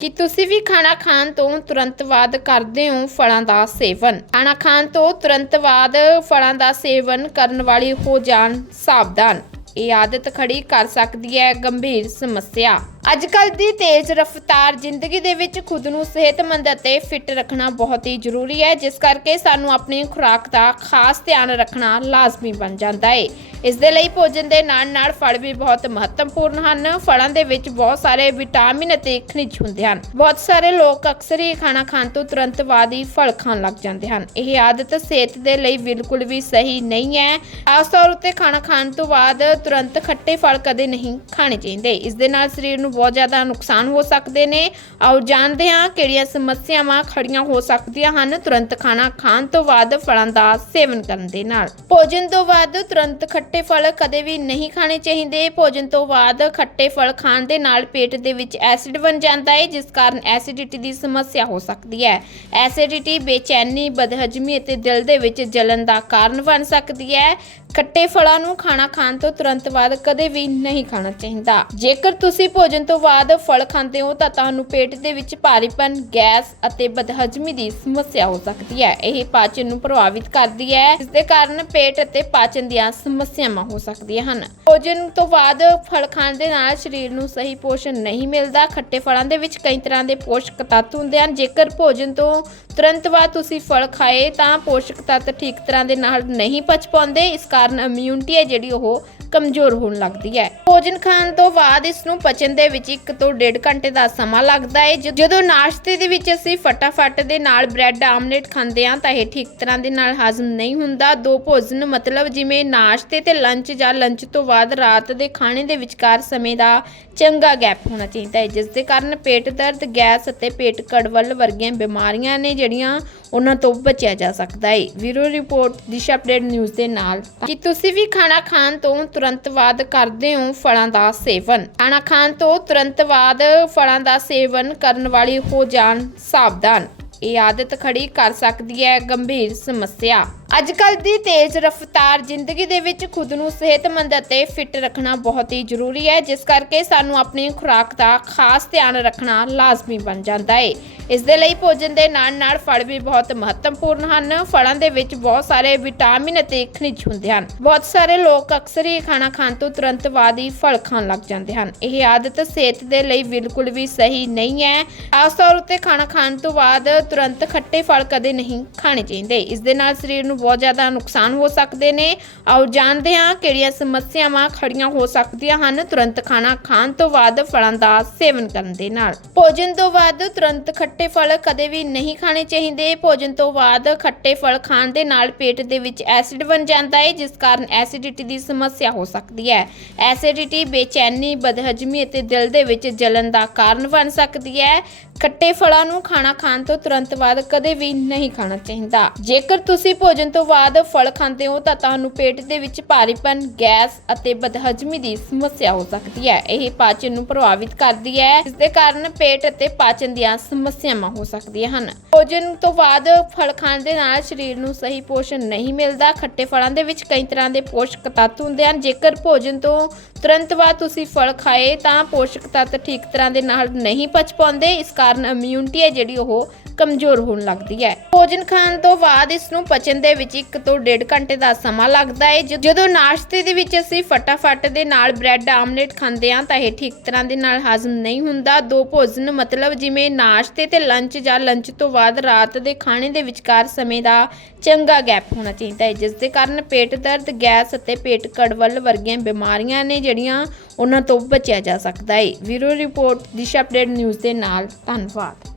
ਕਿ ਤੁਸੀਂ ਵੀ ਖਾਣਾ ਖਾਣ ਤੋਂ ਤੁਰੰਤ ਬਾਅਦ ਕਰਦੇ ਹੋ ਫਲਾਂ ਦਾ ਸੇਵਨ। ਖਾਣਾ ਖਾਣ ਤੋਂ ਤੁਰੰਤ ਬਾਅਦ ਫਲਾਂ ਦਾ ਸੇਵਨ ਕਰਨ ਵਾਲੀ ਹੋ ਜਾਣ ਸਾਵਧਾਨ। ਇਹ ਆਦਤ ਖੜੀ ਕਰ ਸਕਦੀ ਹੈ ਗੰਭੀਰ ਸਮੱਸਿਆ। ਅੱਜ ਕੱਲ੍ਹ ਦੀ ਤੇਜ਼ ਰਫ਼ਤਾਰ ਜ਼ਿੰਦਗੀ ਦੇ ਵਿੱਚ ਖੁਦ ਨੂੰ ਸਿਹਤਮੰਦ ਅਤੇ ਫਿੱਟ ਰੱਖਣਾ ਬਹੁਤ ਹੀ ਜ਼ਰੂਰੀ ਹੈ, ਜਿਸ ਕਰਕੇ ਸਾਨੂੰ ਆਪਣੀ ਖੁਰਾਕ ਦਾ ਖਾਸ ਧਿਆਨ ਰੱਖਣਾ ਲਾਜ਼ਮੀ ਬਣ ਜਾਂਦਾ ਹੈ ਇਸ ਦੇ ਲਈ ਭੋਜਨ ਦੇ ਨਾਲ ਨਾਲ ਫਲ ਵੀ ਬਹੁਤ ਮਹੱਤਵਪੂਰਨ ਹਨ। ਫਲਾਂ ਦੇ ਵਿੱਚ ਬਹੁਤ ਸਾਰੇ ਵਿਟਾਮਿਨ ਅਤੇ ਖਣਿਜ ਹੁੰਦੇ ਹਨ। ਬਹੁਤ ਸਾਰੇ ਲੋਕ ਅਕਸਰ ਹੀ ਖਾਣਾ ਖਾਣ ਤੋਂ ਤੁਰੰਤ ਬਾਅਦ ਹੀ ਫਲ ਖਾਣ ਲੱਗ ਜਾਂਦੇ ਹਨ। ਇਹ ਆਦਤ ਸਿਹਤ ਦੇ ਲਈ ਬਿਲਕੁਲ ਵੀ ਸਹੀ ਨਹੀਂ ਹੈ। ਖਾਸ ਤੌਰ ਉੱਤੇ ਖਾਣਾ ਖਾਣ ਤੋਂ ਬਾਅਦ ਤੁਰੰਤ ਖੱਟੇ ਫਲ ਕਦੇ ਨਹੀਂ ਖਾਣੇ ਚਾਹੀਦੇ। ਇਸ ਦੇ ਨਾਲ ਸਰੀਰ ਨੂੰ ਬਹੁਤ ਜ਼ਿਆਦਾ ਨੁਕਸਾਨ ਹੋ ਸਕਦੇ ਨੇ। ਆਓ ਜਾਣਦੇ ਹਾਂ ਕਿਹੜੀਆਂ ਸਮੱਸਿਆਵਾਂ ਖੜੀਆਂ ਹੋ ਸਕਦੀਆਂ ਹਨ। ਤੁਰੰਤ ਖਾਣਾ ਖਾਣ ਤੋਂ ਬਾਅਦ ਫਲਾਂ ਦਾ ਸੇਵਨ ਕਰਨ ਦੇ ਨਾਲ। ਭੋਜਨ ਤੋਂ ਬਾਅਦ ਤੁਰੰਤ ਖੱਟੇ ਫਲ ਕਦੇ ਵੀ ਨਹੀਂ ਖਾਣੇ ਚਾਹੀਦੇ। ਭੋਜਨ ਤੋਂ ਬਾਅਦ ਖੱਟੇ ਫਲ ਖਾਣ ਦੇ ਨਾਲ ਪੇਟ ਦੇ ਵਿੱਚ ਐਸਿਡ ਬਣ ਜਾਂਦਾ ਹੈ, ਜਿਸ ਕਾਰਨ ਐਸਿਡਿਟੀ ਦੀ ਸਮੱਸਿਆ ਹੋ ਸਕਦੀ ਹੈ। ਐਸਿਡਿਟੀ ਬੇਚੈਨੀ, ਬਦਹਜਮੀ ਅਤੇ ਦਿਲ ਦੇ ਵਿੱਚ ਜਲਨ ਦਾ ਕਾਰਨ ਬਣ ਸਕਦੀ ਹੈ। ਖੱਟੇ ਫਲਾਂ ਨੂੰ ਖਾਣਾ ਖਾਣ ਤੋਂ ਤੁਰੰਤ ਬਾਅਦ ਕਦੇ ਵੀ ਨਹੀਂ ਖਾਣਾ ਚਾਹੀਦਾ। ਜੇਕਰ ਤੁਸੀਂ ਭੋਜਨ ਤੋਂ ਬਾਅਦ ਫਲ ਖਾਂਦੇ ਹੋ, ਤਾਂ ਤੁਹਾਨੂੰ ਪੇਟ ਦੇ ਵਿੱਚ ਭਾਰੀਪਨ, ਗੈਸ ਅਤੇ ਬਦਹਜਮੀ ਦੀ ਸਮੱਸਿਆ ਹੋ ਸਕਦੀ ਹੈ। ਇਹ ਪਾਚਨ ਨੂੰ ਪ੍ਰਭਾਵਿਤ ਕਰਦੀ ਹੈ। ਇਸ ਦੇ ਕਾਰਨ ਪੇਟ ਅਤੇ ਪਾਚਨ ਦੀਆਂ ਸਮੱਸਿਆਵਾਂ ਹੋ ਸਕਦੀਆਂ ਹਨ। ਭੋਜਨ ਤੋਂ ਬਾਅਦ ਫਲ ਖਾਣ ਦੇ ਨਾਲ ਸਰੀਰ ਨੂੰ ਸਹੀ ਪੋਸ਼ਣ ਨਹੀਂ ਮਿਲਦਾ। ਖੱਟੇ ਫਲਾਂ ਦੇ ਵਿੱਚ ਕਈ ਤਰ੍ਹਾਂ ਦੇ ਪੋਸ਼ਕ ਤੱਤ ਹੁੰਦੇ ਹਨ। ਜੇਕਰ ਭੋਜਨ ਤੋਂ ਤੁਰੰਤ ਬਾਅਦ ਤੁਸੀਂ ਫਲ ਖਾਏ, ਤਾਂ ਪੋਸ਼ਕ ਤੱਤ ਠੀਕ ਤਰ੍ਹਾਂ ਦੇ ਨਾਲ ਨਹੀਂ ਪਚ ਪਾਉਂਦੇ। ਇਸ ਕਾਰਨ ਇਮਿਊਨਿਟੀ ਹੈ ਜਿਹੜੀ ਉਹ ਕਮਜ਼ੋਰ ਹੋਣ ਲੱਗਦੀ ਹੈ। ਭੋਜਨ ਖਾਣ ਤੋਂ ਬਾਅਦ ਇਸ ਨੂੰ ਪਚਣ ਦੇ ਵਿੱਚ 1 ਤੋਂ 1.5 ਘੰਟੇ ਦਾ ਸਮਾਂ ਲੱਗਦਾ ਹੈ। ਜਦੋਂ ਨਾਸ਼ਤੇ ਦੇ ਵਿੱਚ ਅਸੀਂ ਫਟਾਫਟ ਦੇ ਨਾਲ ਬ੍ਰੈਡ, ਆਮਲੇਟ ਖਾਂਦੇ ਹਾਂ ਤਾਂ ਇਹ ਠੀਕ ਤਰ੍ਹਾਂ ਦੇ ਨਾਲ ਹਜ਼ਮ ਨਹੀਂ ਹੁੰਦਾ। ਦੋ ਭੋਜਨ ਮਤਲਬ ਜਿਵੇਂ ਨਾਸ਼ਤੇ ਤੇ ਲੰਚ ਜਾਂ ਲੰਚ ਤੋਂ ਬਾਅਦ ਰਾਤ ਦੇ ਖਾਣੇ ਦੇ ਵਿਚਕਾਰ ਸਮੇਂ ਦਾ ਚੰਗਾ ਗੈਪ ਹੋਣਾ ਚਾਹੀਦਾ ਹੈ, ਜਿਸ ਦੇ ਕਾਰਨ ਪੇਟ ਦਰਦ, ਗੈਸ ਅਤੇ ਪੇਟ ਕੜਵਲ ਵਰਗੀਆਂ ਬਿਮਾਰੀਆਂ ਨੇ ਜਿਹੜੀਆਂ ਉਹਨਾਂ ਤੋਂ ਬਚਿਆ ਜਾ ਸਕਦਾ ਹੈ। ਵੀਰੋ ਰਿਪੋਰਟ, ਦਿਸ਼ਾ ਅਪਡੇਟ ਨਿਊਜ਼ ਦੇ ਨਾਲ। ਕਿ ਤੁਸੀਂ ਵੀ ਖਾਣਾ ਖਾਣ ਤੋਂ ਤੁਰੰਤ ਬਾਅਦ ਕਰਦੇ ਹੋ ਫਲਾਂ ਦਾ ਸੇਵਨ। ਖਾਣਾ ਖਾਣ ਤੋਂ ਤੁਰੰਤ ਬਾਅਦ ਫਲਾਂ ਦਾ ਸੇਵਨ ਕਰਨ ਵਾਲੀ ਹੋ ਜਾਣ ਸਾਵਧਾਨ। ਇਹ ਆਦਤ ਖੜੀ ਕਰ ਸਕਦੀ ਹੈ ਗੰਭੀਰ ਸਮੱਸਿਆ। ਅੱਜ ਕੱਲ੍ਹ ਦੀ ਤੇਜ਼ ਰਫ਼ਤਾਰ ਜ਼ਿੰਦਗੀ ਦੇ ਵਿੱਚ ਖੁਦ ਨੂੰ ਸਿਹਤਮੰਦ ਅਤੇ ਫਿੱਟ ਰੱਖਣਾ ਬਹੁਤ ਹੀ ਜ਼ਰੂਰੀ ਹੈ, ਜਿਸ ਕਰਕੇ ਸਾਨੂੰ ਆਪਣੀ ਖੁਰਾਕ ਦਾ ਖਾਸ ਧਿਆਨ ਰੱਖਣਾ ਲਾਜ਼ਮੀ ਬਣ ਜਾਂਦਾ ਹੈ। ਇਸ ਦੇ ਲਈ ਭੋਜਨ ਦੇ ਨਾਲ ਨਾਲ ਫਲ ਵੀ ਬਹੁਤ ਮਹੱਤਵਪੂਰਨ ਹਨ। ਫਲਾਂ ਦੇ ਵਿੱਚ ਬਹੁਤ ਸਾਰੇ ਵਿਟਾਮਿਨ ਅਤੇ ਖਣਿਜ ਹੁੰਦੇ ਹਨ। ਬਹੁਤ ਸਾਰੇ ਲੋਕ ਅਕਸਰ ਹੀ ਖਾਣਾ ਖਾਣ ਤੋਂ ਤੁਰੰਤ ਬਾਅਦ ਹੀ ਫਲ ਖਾਣ ਲੱਗ ਜਾਂਦੇ ਹਨ। ਇਹ ਆਦਤ ਸਿਹਤ ਦੇ ਲਈ ਬਿਲਕੁਲ ਵੀ ਸਹੀ ਨਹੀਂ ਹੈ। ਖਾਸ ਤੌਰ ਉੱਤੇ ਖਾਣਾ ਖਾਣ ਤੋਂ ਬਾਅਦ ਤੁਰੰਤ ਖੱਟੇ ਫਲ ਕਦੇ ਨਹੀਂ ਖਾਣੇ ਚਾਹੀਦੇ। ਇਸ ਦੇ ਨਾਲ ਸਰੀਰ ਨੂੰ ਬਹੁਤ ਜ਼ਿਆਦਾ ਨੁਕਸਾਨ ਹੋ ਸਕਦੇ ਨੇ। ਆਓ ਜਾਣਦੇ ਹਾਂ ਕਿਹੜੀਆਂ ਸਮੱਸਿਆਵਾਂ ਖੜੀਆਂ ਹੋ ਸਕਦੀਆਂ ਹਨ। ਤੁਰੰਤ ਖਾਣਾ ਖਾਣ ਤੋਂ ਬਾਅਦ ਫਲਾਂ ਦਾ ਸੇਵਨ ਕਰਨ ਦੇ ਨਾਲ। ਭੋਜਨ ਤੋਂ ਬਾਅਦ ਤੁਰੰਤ ਖੱਟੇ ਫਲ ਕਦੇ ਵੀ ਨਹੀਂ ਖਾਣੇ ਚਾਹੀਦੇ। ਭੋਜਨ ਤੋਂ ਬਾਅਦ ਖੱਟੇ ਫਲ ਖਾਣ ਦੇ ਨਾਲ ਪੇਟ ਦੇ ਵਿੱਚ ਐਸਿਡ ਬਣ ਜਾਂਦਾ ਹੈ, ਜਿਸ ਕਾਰਨ ਐਸਿਡਿਟੀ ਦੀ ਸਮੱਸਿਆ ਹੋ ਸਕਦੀ ਹੈ। ਐਸਿਡਿਟੀ ਬੇਚੈਨੀ, ਬਦਹਜਮੀ ਅਤੇ ਦਿਲ ਦੇ ਵਿੱਚ ਜਲਨ ਦਾ ਕਾਰਨ ਬਣ ਸਕਦੀ ਹੈ। ਖੱਟੇ ਫਲਾਂ ਨੂੰ ਖਾਣਾ ਖਾਣ ਤੋਂ ਤੁਰੰਤ ਬਾਅਦ ਕਦੇ ਵੀ ਨਹੀਂ ਖਾਣਾ ਚਾਹੀਦਾ। ਜੇਕਰ ਤੁਸੀਂ ਭੋਜਨ ਤੋਂ ਬਾਅਦ ਫਲ ਖਾਂਦੇ ਹੋ, ਤਾਂ ਤੁਹਾਨੂੰ ਪੇਟ ਦੇ ਵਿੱਚ ਭਾਰੀਪਨ, ਗੈਸ ਅਤੇ ਬਦਹਜਮੀ ਦੀ ਸਮੱਸਿਆ ਹੋ ਸਕਦੀ ਹੈ। ਇਹ ਪਾਚਨ ਨੂੰ ਪ੍ਰਭਾਵਿਤ ਕਰਦੀ ਹੈ। ਇਸ ਦੇ ਕਾਰਨ ਪੇਟ ਅਤੇ ਪਾਚਨ ਦੀਆਂ ਸਮੱਸਿਆਵਾਂ ਹੋ ਸਕਦੀਆਂ ਹਨ। ਭੋਜਨ ਤੋਂ ਬਾਅਦ ਫਲ ਖਾਣ ਦੇ ਨਾਲ ਸਰੀਰ ਨੂੰ ਸਹੀ ਪੋਸ਼ਣ ਨਹੀਂ ਮਿਲਦਾ। ਖੱਟੇ ਫਲਾਂ ਦੇ ਵਿੱਚ ਕਈ ਤਰ੍ਹਾਂ ਦੇ ਪੋਸ਼ਕ ਤੱਤ ਹੁੰਦੇ ਹਨ। ਜੇਕਰ ਭੋਜਨ ਤੋਂ ਤੁਰੰਤ ਬਾਅਦ ਤੁਸੀਂ ਫਲ ਖਾਏ, ਤਾਂ ਪੋਸ਼ਕ ਤੱਤ ਠੀਕ ਤਰ੍ਹਾਂ ਦੇ ਨਾਲ ਨਹੀਂ ਪਚ ਪਾਉਂਦੇ। ਇਸ ਕਾਰਨ ਕਾਰਨ ਇਮਿਊਨਿਟੀ ਹੈ ਜਿਹੜੀ ਉਹ ਕਮਜ਼ੋਰ ਹੋਣ ਲੱਗਦੀ ਹੈ। ਭੋਜਨ ਖਾਣ ਤੋਂ ਬਾਅਦ ਇਸ ਨੂੰ ਪਚਣ ਦੇ ਵਿੱਚ 1 ਤੋਂ 1.5 ਘੰਟੇ ਦਾ ਸਮਾਂ ਲੱਗਦਾ ਹੈ। ਜ- ਜਦੋਂ ਨਾਸ਼ਤੇ ਦੇ ਵਿੱਚ ਅਸੀਂ ਫਟਾਫਟ ਦੇ ਨਾਲ ਬ੍ਰੈਡ, ਆਮਲੇਟ ਖਾਂਦੇ ਹਾਂ, ਤਾਂ ਇਹ ਠੀਕ ਤਰ੍ਹਾਂ ਦੇ ਨਾਲ ਹਜ਼ਮ ਨਹੀਂ ਹੁੰਦਾ। ਦੋ ਭੋਜਨ ਮਤਲਬ ਜਿਵੇਂ ਨਾਸ਼ਤੇ ਤੇ ਲੰਚ ਜਾਂ ਲੰਚ ਤੋਂ ਬਾਅਦ ਰਾਤ ਦੇ ਖਾਣੇ ਦੇ ਵਿਚਕਾਰ ਸਮੇਂ ਦਾ ਚੰਗਾ ਗੈਪ ਹੋਣਾ ਚਾਹੀਦਾ ਹੈ। ਜਿਸ ਦੇ ਕਾਰਨ ਪੇਟ ਦਰਦ, ਗੈਸ ਅਤੇ ਪੇਟ ਕੜਵਲ ਵਰਗੀਆਂ ਬਿਮਾਰੀਆਂ ਨੇ ਜਿਹੜੀਆਂ ਉਹਨਾਂ ਤੋਂ ਬਚਿਆ ਜਾ ਸਕਦਾ ਹੈ। ਵੀਰੋ ਰਿਪੋਰਟ, ਦਿਸ਼ਾ ਅਪਡੇਟ ਨਿਊਜ਼ ਦੇ ਨਾਲ। ਧੰਨਵਾਦ।